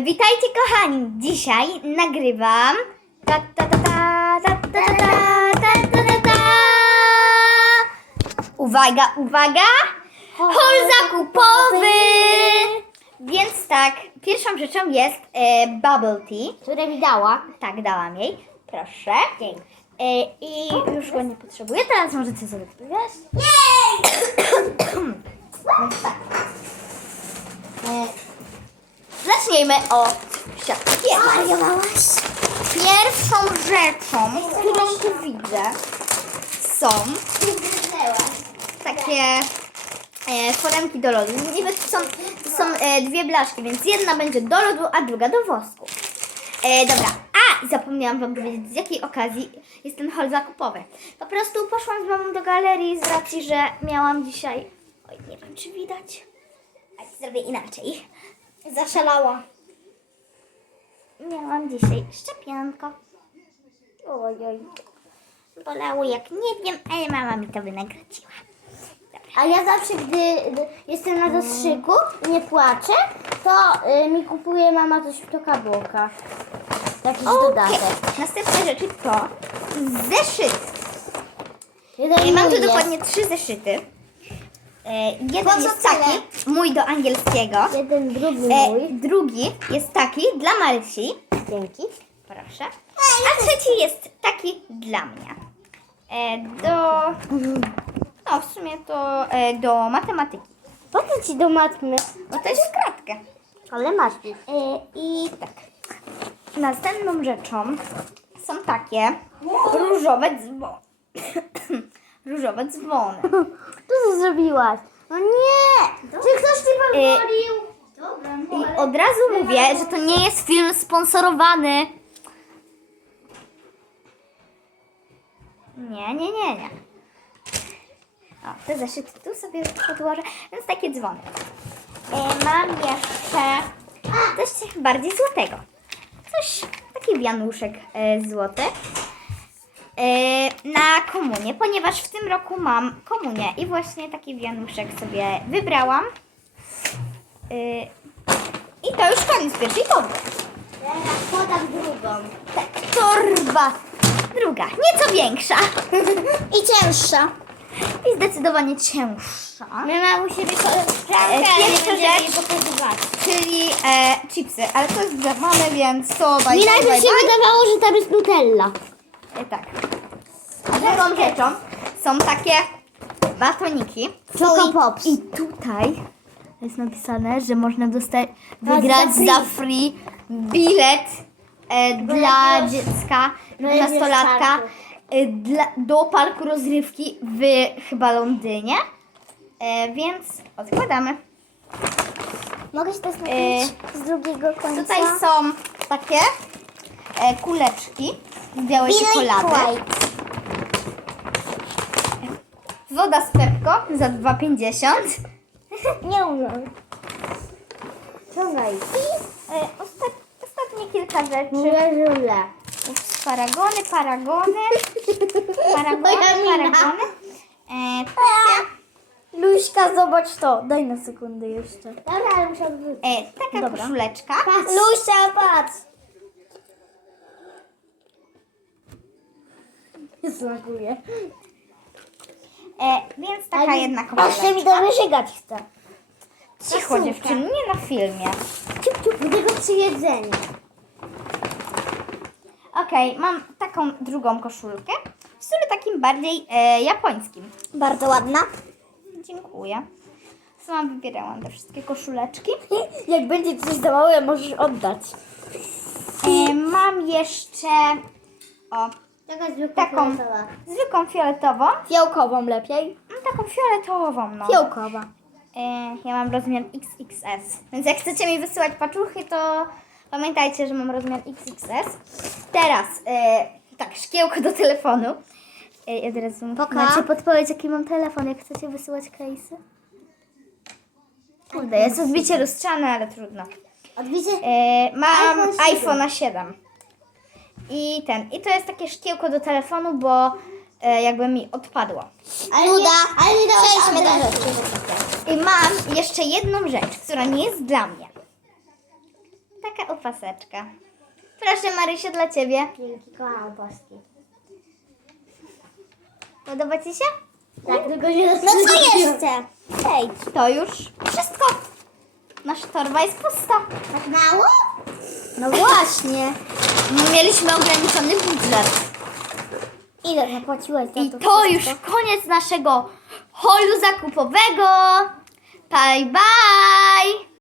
Witajcie kochani, dzisiaj nagrywam ta ta ta ta ta ta ta ta ta ta ta ta Uwaga, uwaga! Hol zakupowy! Więc tak, pierwszą rzeczą jest e, bubble tea. które mi dała. Tak, dałam jej. Proszę. E, I już go nie potrzebuję. Teraz możecie sobie. Więc tak. E, zacznijmy od siatki. Zwariowałaś? Pierwszą rzeczą, którą tu widzę, są takie e, foremki do lodu. Niby to są, to są e, dwie blaszki, więc jedna będzie do lodu, a druga do wosku. E, dobra, a zapomniałam Wam powiedzieć, z jakiej okazji jest ten hol zakupowy. Po prostu poszłam z mamą do galerii z racji, że miałam dzisiaj... Oj, nie wiem, czy widać. Zrobię inaczej. Zaszalała. Miałam dzisiaj szczepionko. Oj, oj. Bolało jak nie wiem, ale mama mi to wynagrodziła. A ja zawsze, gdy gdy jestem na zastrzyku i nie płaczę, to y, mi kupuje mama coś w tokaboka. Jakiś Okej. dodatek. Następne rzeczy to zeszyt. Jeden E, Mam tu dokładnie trzy zeszyty. E, Jeden Po co jest tyle? taki, mój do angielskiego. Jeden drugi E, mój. drugi jest taki dla Marysi. Dzięki. Proszę. A trzeci jest taki dla mnie. E, do. No, w sumie to e, do matematyki. Po co ci do matmy? Bo to jest kratkę. Ale masz. E, I tak. Następną rzeczą są takie różowe dzwony. różowe dzwony. Co ty zrobiłaś? No nie! Czy ktoś ci E, pozwolił? I od razu mówię, że to nie jest film sponsorowany. Nie, nie, nie, nie. O, te zeszyty tu sobie podłożę. Więc takie dzwony. E, mam jeszcze coś bardziej złotego. Coś, taki wianuszek e, złoty. E, na komunię, ponieważ w tym roku mam komunię i właśnie taki wianuszek sobie wybrałam. Y, I to już koniec pierwszej torby. Teraz podam drugą. Tak, torba druga, nieco większa I cięższa. i zdecydowanie cięższa. Mama musi być E, pierwsza rzecz, czyli e, chipsy, ale to jest za mamy, więc to daj, Mi najpierw się wydawało, że tam jest Nutella. E, tak. A drugą rzeczą są takie batoniki. Choco I- Pops. I tutaj jest napisane, że można dostać, wygrać za free. bilet e, dla dziecka, i nastolatka e, dla, do parku rozrywki w chyba Londynie. E, więc odkładamy. Mogę się też napić z drugiego końca? Tutaj są takie e, kuleczki z białej czekolady. Woda z Pepko za 2,50. Nie umiem. Ciągaj. E, ostat, ostatnie kilka rzeczy. Żule. Paragony, paragony. Paragony, paragony. E, Luśka, zobacz to. Daj na sekundę jeszcze. Dobra, ale muszę wrócić. e, taka Dobra. koszuleczka. Lusia, patrz. Smakuje. E, więc taka jedna Patrzcie mi koszuleczka. to wyżygać chce. Cicho Koszulka. dziewczyny, nie na filmie. Ciup, ciup, tego przy jedzeniu. Okej, mam taką drugą koszulkę. W stylu takim bardziej e, japońskim. Bardzo ładna. Dziękuję. Sama wybierałam te wszystkie koszuleczki. Jak będzie coś za małe, możesz oddać. E, mam jeszcze o, Taka zwykła taką zwykłą fioletową. Fiołkową lepiej. Mam taką fioletową, no. Fiołkowa. E, ja mam rozmiar XXS. Więc jak chcecie mi wysyłać paczuchy, to pamiętajcie, że mam rozmiar XXS. Teraz, e, tak, szkiełko do telefonu. E, ja teraz wam Poka. macie podpowiedź, jaki mam telefon, jak chcecie wysyłać case'y. Kurde, jest odbicie lustrzane, ale trudno. Odwiedzę. E, mam iPhone 7. iPhone'a 7. I ten. I to jest takie szkiełko do telefonu, bo e, jakby mi odpadło. Ale Nuda. Nie, ale nie dałaś Przejdźmy do adresu. I mam jeszcze jedną rzecz, która nie jest dla mnie. Tak taka opaseczka. Proszę Marysiu, dla Ciebie. Dzięki, kocham opaski. Podoba Ci się? Tak, tylko nie No co jeszcze? Ej, to już wszystko. Nasza torba jest pusta. Tak mało? No właśnie. Mieliśmy ograniczony budżet. Ile zapłaciłeś za I to to wszystko? już koniec naszego holu zakupowego. Bye bye.